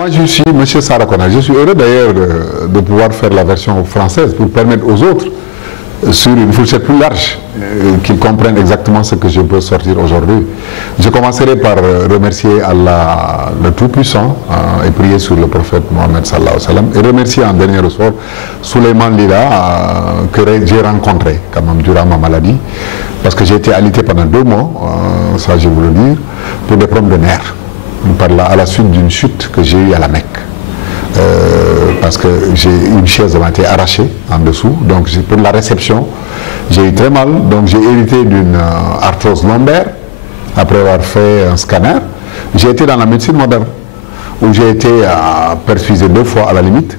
Moi, je suis M. Sarakona. Je suis heureux d'ailleurs de pouvoir faire la version française pour permettre aux autres, sur une fourchette plus large, qu'ils comprennent exactement ce que je peux sortir aujourd'hui. Je commencerai par remercier Allah le Tout-Puissant et prier sur le prophète Mohammed sallallahu alayhi wa sallam, et remercier en dernier ressort Souleymane Lila que j'ai rencontré quand même durant ma maladie, parce que j'ai été alité pendant 2 mois, ça je vous le dire, pour des problèmes de nerfs, à la suite d'une chute que j'ai eue à la Mecque. Parce que j'ai une chaise m'a été arrachée en dessous, donc pour la réception j'ai eu très mal, donc j'ai hérité d'une arthrose lombaire après avoir fait un scanner. J'ai été dans la médecine moderne où j'ai été perfusé 2 fois à la limite,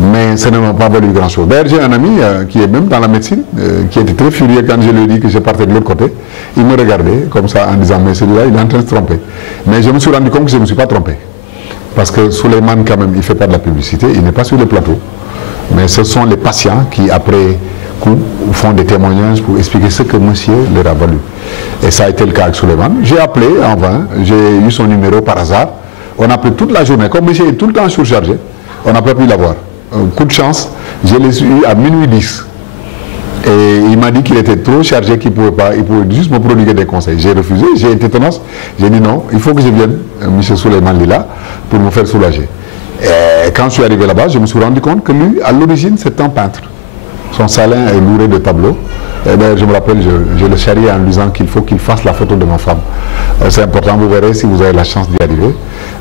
mais ça ne m'a pas valu grand chose. D'ailleurs j'ai un ami qui est même dans la médecine, qui était très furieux quand je lui ai dit que je partais de l'autre côté. Il me regardait comme ça en disant mais celui-là il est en train de se tromper. Mais je me suis rendu compte que je ne me suis pas trompé. Parce que Souleymane, quand même, il ne fait pas de la publicité, il n'est pas sur le plateau. Mais ce sont les patients qui, après coup, font des témoignages pour expliquer ce que monsieur leur a valu. Et ça a été le cas avec Souleymane. J'ai appelé en vain, j'ai eu son numéro par hasard. On a appelé toute la journée. Comme monsieur est tout le temps surchargé, on n'a pas pu l'avoir. Coup de chance, je l'ai eu à minuit 10. Et il m'a dit qu'il était trop chargé, qu'il ne pouvait pas, il pouvait juste me prodiguer des conseils. J'ai refusé, j'ai été tenace, j'ai dit non, il faut que je vienne, M. Souleymane Lila, pour me faire soulager. Et quand je suis arrivé là-bas, je me suis rendu compte que lui, à l'origine, c'est un peintre. Son salon est louré de tableaux. Et d'ailleurs, je me rappelle, je le charriais en lui disant qu'il faut qu'il fasse la photo de ma femme. C'est important, vous verrez, si vous avez la chance d'y arriver,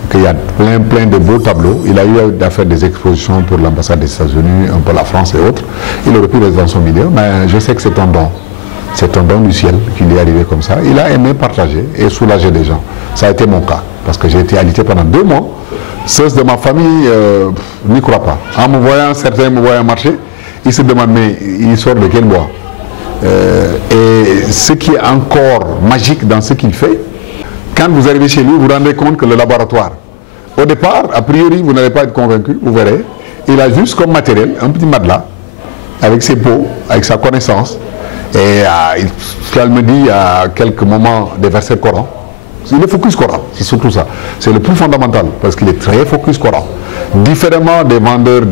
qu'il y a plein de beaux tableaux. Il a eu à faire des expositions pour l'ambassade des États-Unis, un peu la France et autres. Il aurait pu rester dans son milieu, mais je sais que c'est un don. C'est un don du ciel qui lui est arrivé comme ça. Il a aimé partager et soulager les gens. Ça a été mon cas, parce que j'ai été alité pendant 2 mois. Ceux de ma famille n'y croient pas. En me voyant, certains me voyant marcher, ils se demandent, mais il sort de quel bois? Et ce qui est encore magique dans ce qu'il fait, quand vous arrivez chez lui, vous vous rendez compte que le laboratoire, au départ, a priori, vous n'allez pas être convaincu, vous verrez, il a juste comme matériel un petit matelas, avec ses pots, avec sa connaissance, et il me dit à quelques moments des versets Coran. Il est focus Coran, c'est surtout ça. C'est le plus fondamental, parce qu'il est très focus Coran. Différemment des vendeurs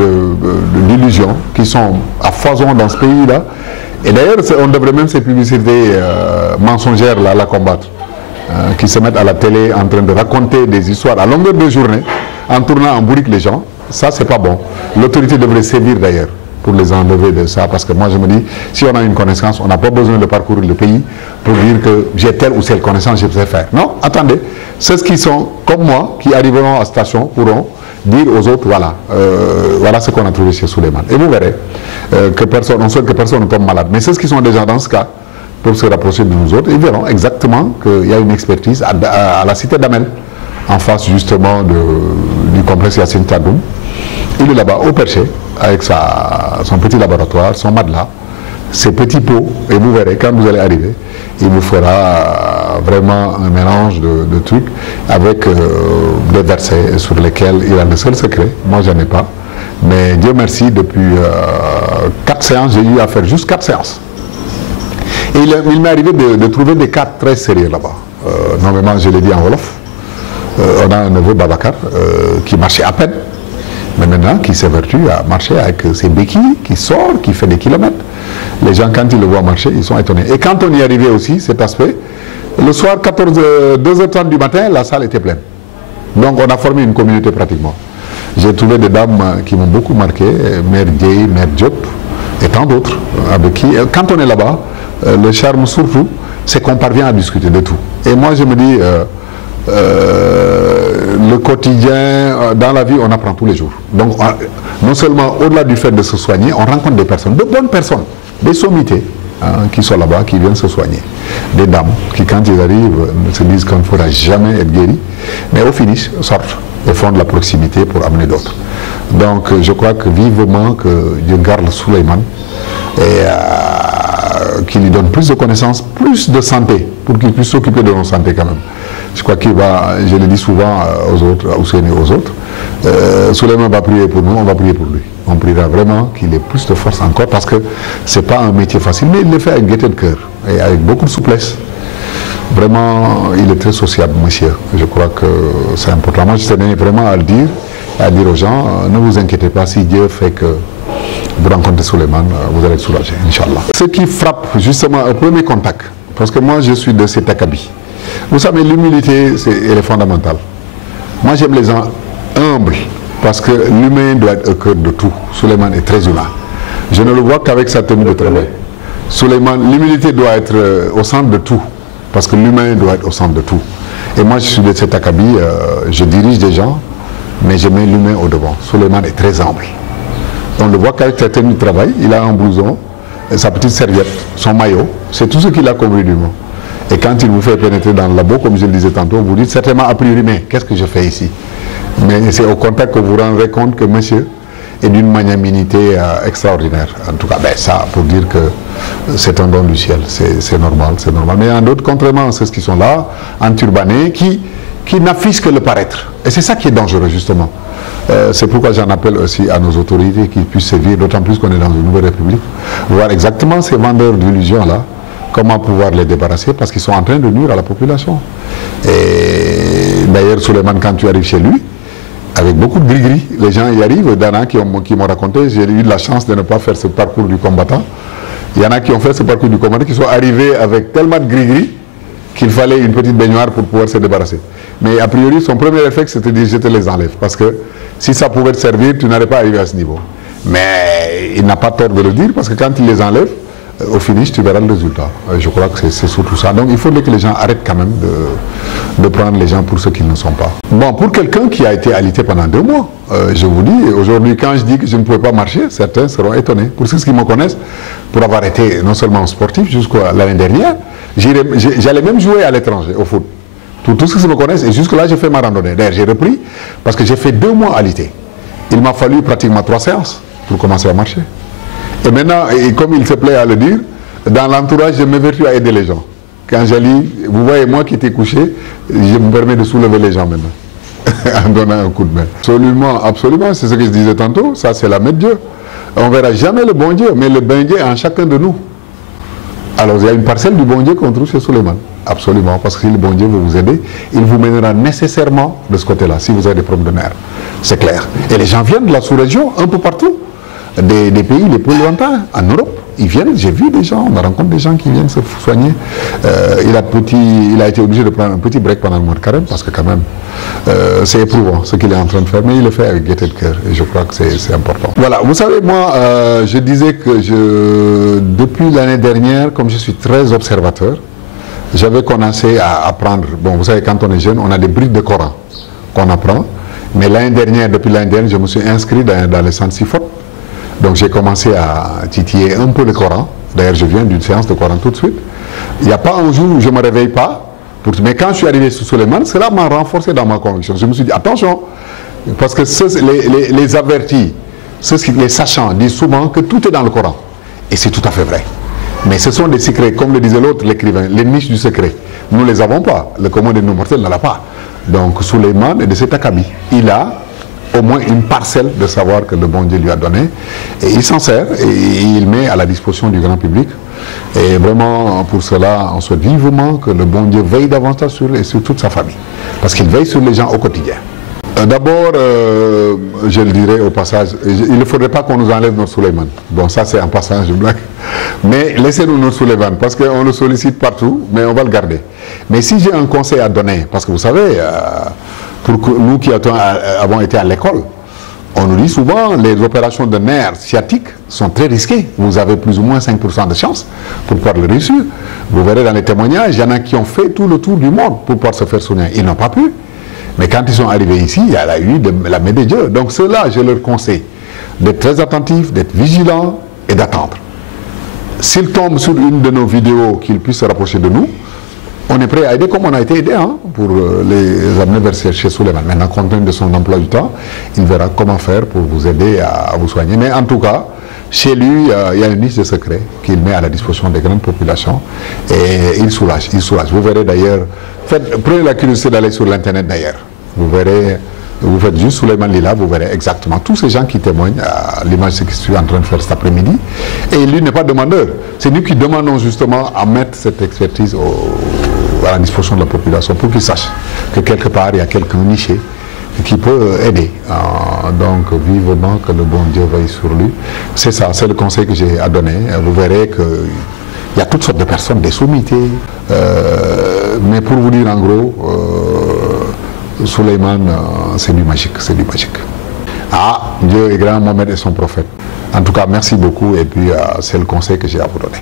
d'illusions qui sont à foison dans ce pays-là. Et d'ailleurs, on devrait même ces publicités mensongères là, la combattre. Qui se mettent à la télé en train de raconter des histoires à longueur de journée, en tournant en bourrique les gens. Ça, c'est pas bon. L'autorité devrait sévir d'ailleurs pour les enlever de ça, parce que moi je me dis, si on a une connaissance, on n'a pas besoin de parcourir le pays pour dire que j'ai telle ou telle connaissance, je sais faire. Non, attendez, ceux qui sont comme moi, qui arriveront à station, pourront dire aux autres, voilà, voilà ce qu'on a trouvé chez Souleymane. Et vous verrez que personne, on souhaite que personne ne tombe malade. Mais ceux qui sont déjà dans ce cas, pour se rapprocher de nous autres, ils verront exactement qu'il y a une expertise à la cité d'Amel, en face justement du complexe Yassine Tadoum. Il est là-bas au perché, avec son petit laboratoire, son matelas, ses petits pots, et vous verrez, quand vous allez arriver, il vous fera vraiment un mélange de trucs avec des versets sur lesquels il a le seul secret. Moi, j'en ai pas. Mais Dieu merci, depuis 4 séances, j'ai eu à faire juste 4 séances. Et il m'est arrivé de trouver des cas très sérieux là-bas. Normalement, je l'ai dit en Wolof, on a un neveu Babacar qui marchait à peine, mais maintenant qui s'évertue à marcher avec ses béquilles, qui sort, qui fait des kilomètres. Les gens, quand ils le voient marcher, ils sont étonnés. Et quand on y arrivait aussi, cet aspect, le soir, 2h30 du matin, la salle était pleine. Donc on a formé une communauté pratiquement. J'ai trouvé des dames qui m'ont beaucoup marqué, Mère Dieye, Mère Diop, et tant d'autres, avec qui, quand on est là-bas, le charme surtout, c'est qu'on parvient à discuter de tout. Et moi je me dis, le quotidien, dans la vie, on apprend tous les jours. Donc non seulement au-delà du fait de se soigner, on rencontre des personnes, de bonnes personnes, des sommités qui sont là-bas, qui viennent se soigner. Des dames qui, quand ils arrivent, se disent qu'on ne pourra jamais être guéri, mais au finish, sortent et font de la proximité pour amener d'autres. Donc je crois que vivement que Dieu garde Souleymane et qu'il lui donne plus de connaissances, plus de santé, pour qu'il puisse s'occuper de notre santé quand même. Je crois qu'il va, je le dis souvent aux autres, à Hussein et aux autres, Souleymane va prier pour nous, on va prier pour lui. On priera vraiment qu'il ait plus de force encore, parce que c'est pas un métier facile, mais il le fait avec gaieté de cœur et avec beaucoup de souplesse. Vraiment, il est très sociable, monsieur. Je crois que c'est important. Moi, je tenais vraiment à le dire, à dire aux gens, ne vous inquiétez pas, si Dieu fait que vous rencontrez Souleymane, vous allez être soulagé, Inch'Allah. Ce qui frappe justement au premier contact, parce que moi je suis de cet acabit. Vous savez, l'humilité, elle est fondamentale. Moi j'aime les gens humbles, parce que l'humain doit être au cœur de tout. Souleymane est très humain. Je ne le vois qu'avec sa tenue de travail. Souleymane, l'humilité doit être au centre de tout, parce que l'humain doit être au centre de tout. Et moi je suis de cet acabit, je dirige des gens, mais je mets l'humain au devant. Souleymane est très humble. On le voit qu'avec sa tenue de travail, il a un blouson, sa petite serviette, son maillot, c'est tout ce qu'il a comme rudiment. Et quand il vous fait pénétrer dans le labo, comme je le disais tantôt, vous dites certainement a priori, mais qu'est-ce que je fais ici? Mais c'est au contact que vous vous rendrez compte que monsieur est d'une magnanimité extraordinaire. En tout cas, ben, ça pour dire que c'est un don du ciel, c'est normal, c'est normal. Mais il y en a d'autres, contrairement à ceux qui sont là, enturbanés, qui n'affichent que le paraître. Et c'est ça qui est dangereux, justement. C'est pourquoi j'en appelle aussi à nos autorités qui puissent sévir, d'autant plus qu'on est dans une nouvelle république, voir exactement ces vendeurs d'illusions-là, comment pouvoir les débarrasser, parce qu'ils sont en train de nuire à la population. Et d'ailleurs, Souleymane, quand tu arrives chez lui, avec beaucoup de gris-gris, les gens y arrivent. Il y en a qui m'ont raconté, j'ai eu de la chance de ne pas faire ce parcours du combattant. Il y en a qui ont fait ce parcours du combattant, qui sont arrivés avec tellement de gris-gris qu'il fallait une petite baignoire pour pouvoir se débarrasser. Mais a priori, son premier réflexe, c'était de dire, je te les enlève. Parce que si ça pouvait te servir, tu n'allais pas arriver à ce niveau. Mais il n'a pas tort de le dire, parce que quand il les enlève, au finish, tu verras le résultat. Je crois que c'est surtout ça. Donc il faudrait que les gens arrêtent quand même de prendre les gens pour ce qu'ils ne sont pas. Bon, pour quelqu'un qui a été alité pendant 2 mois, je vous dis, aujourd'hui, quand je dis que je ne pouvais pas marcher, certains seront étonnés. Pour ceux qui me connaissent, pour avoir été non seulement sportif jusqu'à l'année dernière, j'allais même jouer à l'étranger, au foot. Tous ceux qui me connaissent, et jusque-là, j'ai fait ma randonnée. D'ailleurs, j'ai repris parce que j'ai fait 2 mois alité. Il m'a fallu pratiquement 3 séances pour commencer à marcher. Et maintenant, et comme il se plaît à le dire, dans l'entourage, je m'évertue à aider les gens. Quand j'allie, vous voyez, moi qui étais couché, je me permets de soulever les gens maintenant, en donnant un coup de main. Absolument, absolument, c'est ce que je disais tantôt, ça c'est la main de Dieu. On ne verra jamais le bon Dieu, mais le bon Dieu est en chacun de nous. Alors il y a une parcelle du bon Dieu qu'on trouve chez Souleymane. Absolument, parce que si le bon Dieu veut vous aider, il vous mènera nécessairement de ce côté-là, si vous avez des problèmes de nerfs. C'est clair. Et les gens viennent de la sous-région, un peu partout. Des pays les plus lointains, en Europe, ils viennent, j'ai vu des gens, on rencontre des gens qui viennent se soigner. Il a été obligé de prendre un petit break pendant le mois de carême, parce que quand même, c'est éprouvant ce qu'il est en train de faire, mais il le fait avec gaieté de cœur, et je crois que c'est important. Voilà, vous savez, moi, je disais que depuis l'année dernière, comme je suis très observateur, j'avais commencé à apprendre, bon, vous savez, quand on est jeune, on a des briques de Coran qu'on apprend, mais l'année dernière, depuis l'année dernière, je me suis inscrit dans les centres Sifot. Donc j'ai commencé à titiller un peu le Coran. D'ailleurs, je viens d'une séance de Coran tout de suite. Il n'y a pas un jour où je ne me réveille pas. Mais quand je suis arrivé sous Souleymane, cela m'a renforcé dans ma conviction. Je me suis dit, attention, parce que les avertis, les sachants disent souvent que tout est dans le Coran. Et c'est tout à fait vrai. Mais ce sont des secrets, comme le disait l'autre, l'écrivain, les niches du secret. Nous ne les avons pas. Le commun des mortels ne l'a pas. Donc Souleymane est de cet acabit. Il a au moins une parcelle de savoir que le bon Dieu lui a donné, et il s'en sert et il met à la disposition du grand public. Et vraiment, pour cela, on souhaite vivement que le bon Dieu veille davantage sur toute sa famille, parce qu'il veille sur les gens au quotidien. D'abord, je le dirais au passage, il ne faudrait pas qu'on nous enlève notre Souleymane. Bon, ça c'est un passage de blague. Mais laissez-nous notre Souleymane, parce qu'on le sollicite partout, mais on va le garder. Mais si j'ai un conseil à donner, parce que vous savez, pour nous qui avons été à l'école, on nous dit souvent les opérations de nerfs sciatiques sont très risquées. Vous avez plus ou moins 5% de chance pour pouvoir le réussir. Vous verrez dans les témoignages, il y en a qui ont fait tout le tour du monde pour pouvoir se faire soigner. Ils n'ont pas pu. Mais quand ils sont arrivés ici, il y a eu la main de Dieu. Donc ceux-là, je leur conseille d'être très attentifs, d'être vigilants et d'attendre. S'ils tombent sur une de nos vidéos, qu'ils puissent se rapprocher de nous, on est prêt à aider comme on a été aidé pour les amener vers chez Souleymane. Maintenant, compte tenu de son emploi du temps, il verra comment faire pour vous aider à vous soigner. Mais en tout cas, chez lui, il y a une niche de secrets qu'il met à la disposition des grandes populations et il soulage, il soulage. Vous verrez d'ailleurs, prenez la curiosité d'aller sur l'internet d'ailleurs. Vous verrez, vous faites juste Souleymane Lila, vous verrez exactement tous ces gens qui témoignent à l'image de ce que je suis en train de faire cet après-midi. Et lui n'est pas demandeur. C'est nous qui demandons justement à mettre cette expertise à la disposition de la population pour qu'ils sachent que quelque part il y a quelqu'un niché qui peut aider. Donc vivement que le bon Dieu veille sur lui. C'est ça, c'est le conseil que j'ai à donner. Vous verrez qu'il y a toutes sortes de personnes, des sommités. Mais pour vous dire en gros, Souleymane, c'est du magique, c'est du magique. Ah, Dieu est grand, Mohamed est son prophète. En tout cas, merci beaucoup et puis c'est le conseil que j'ai à vous donner.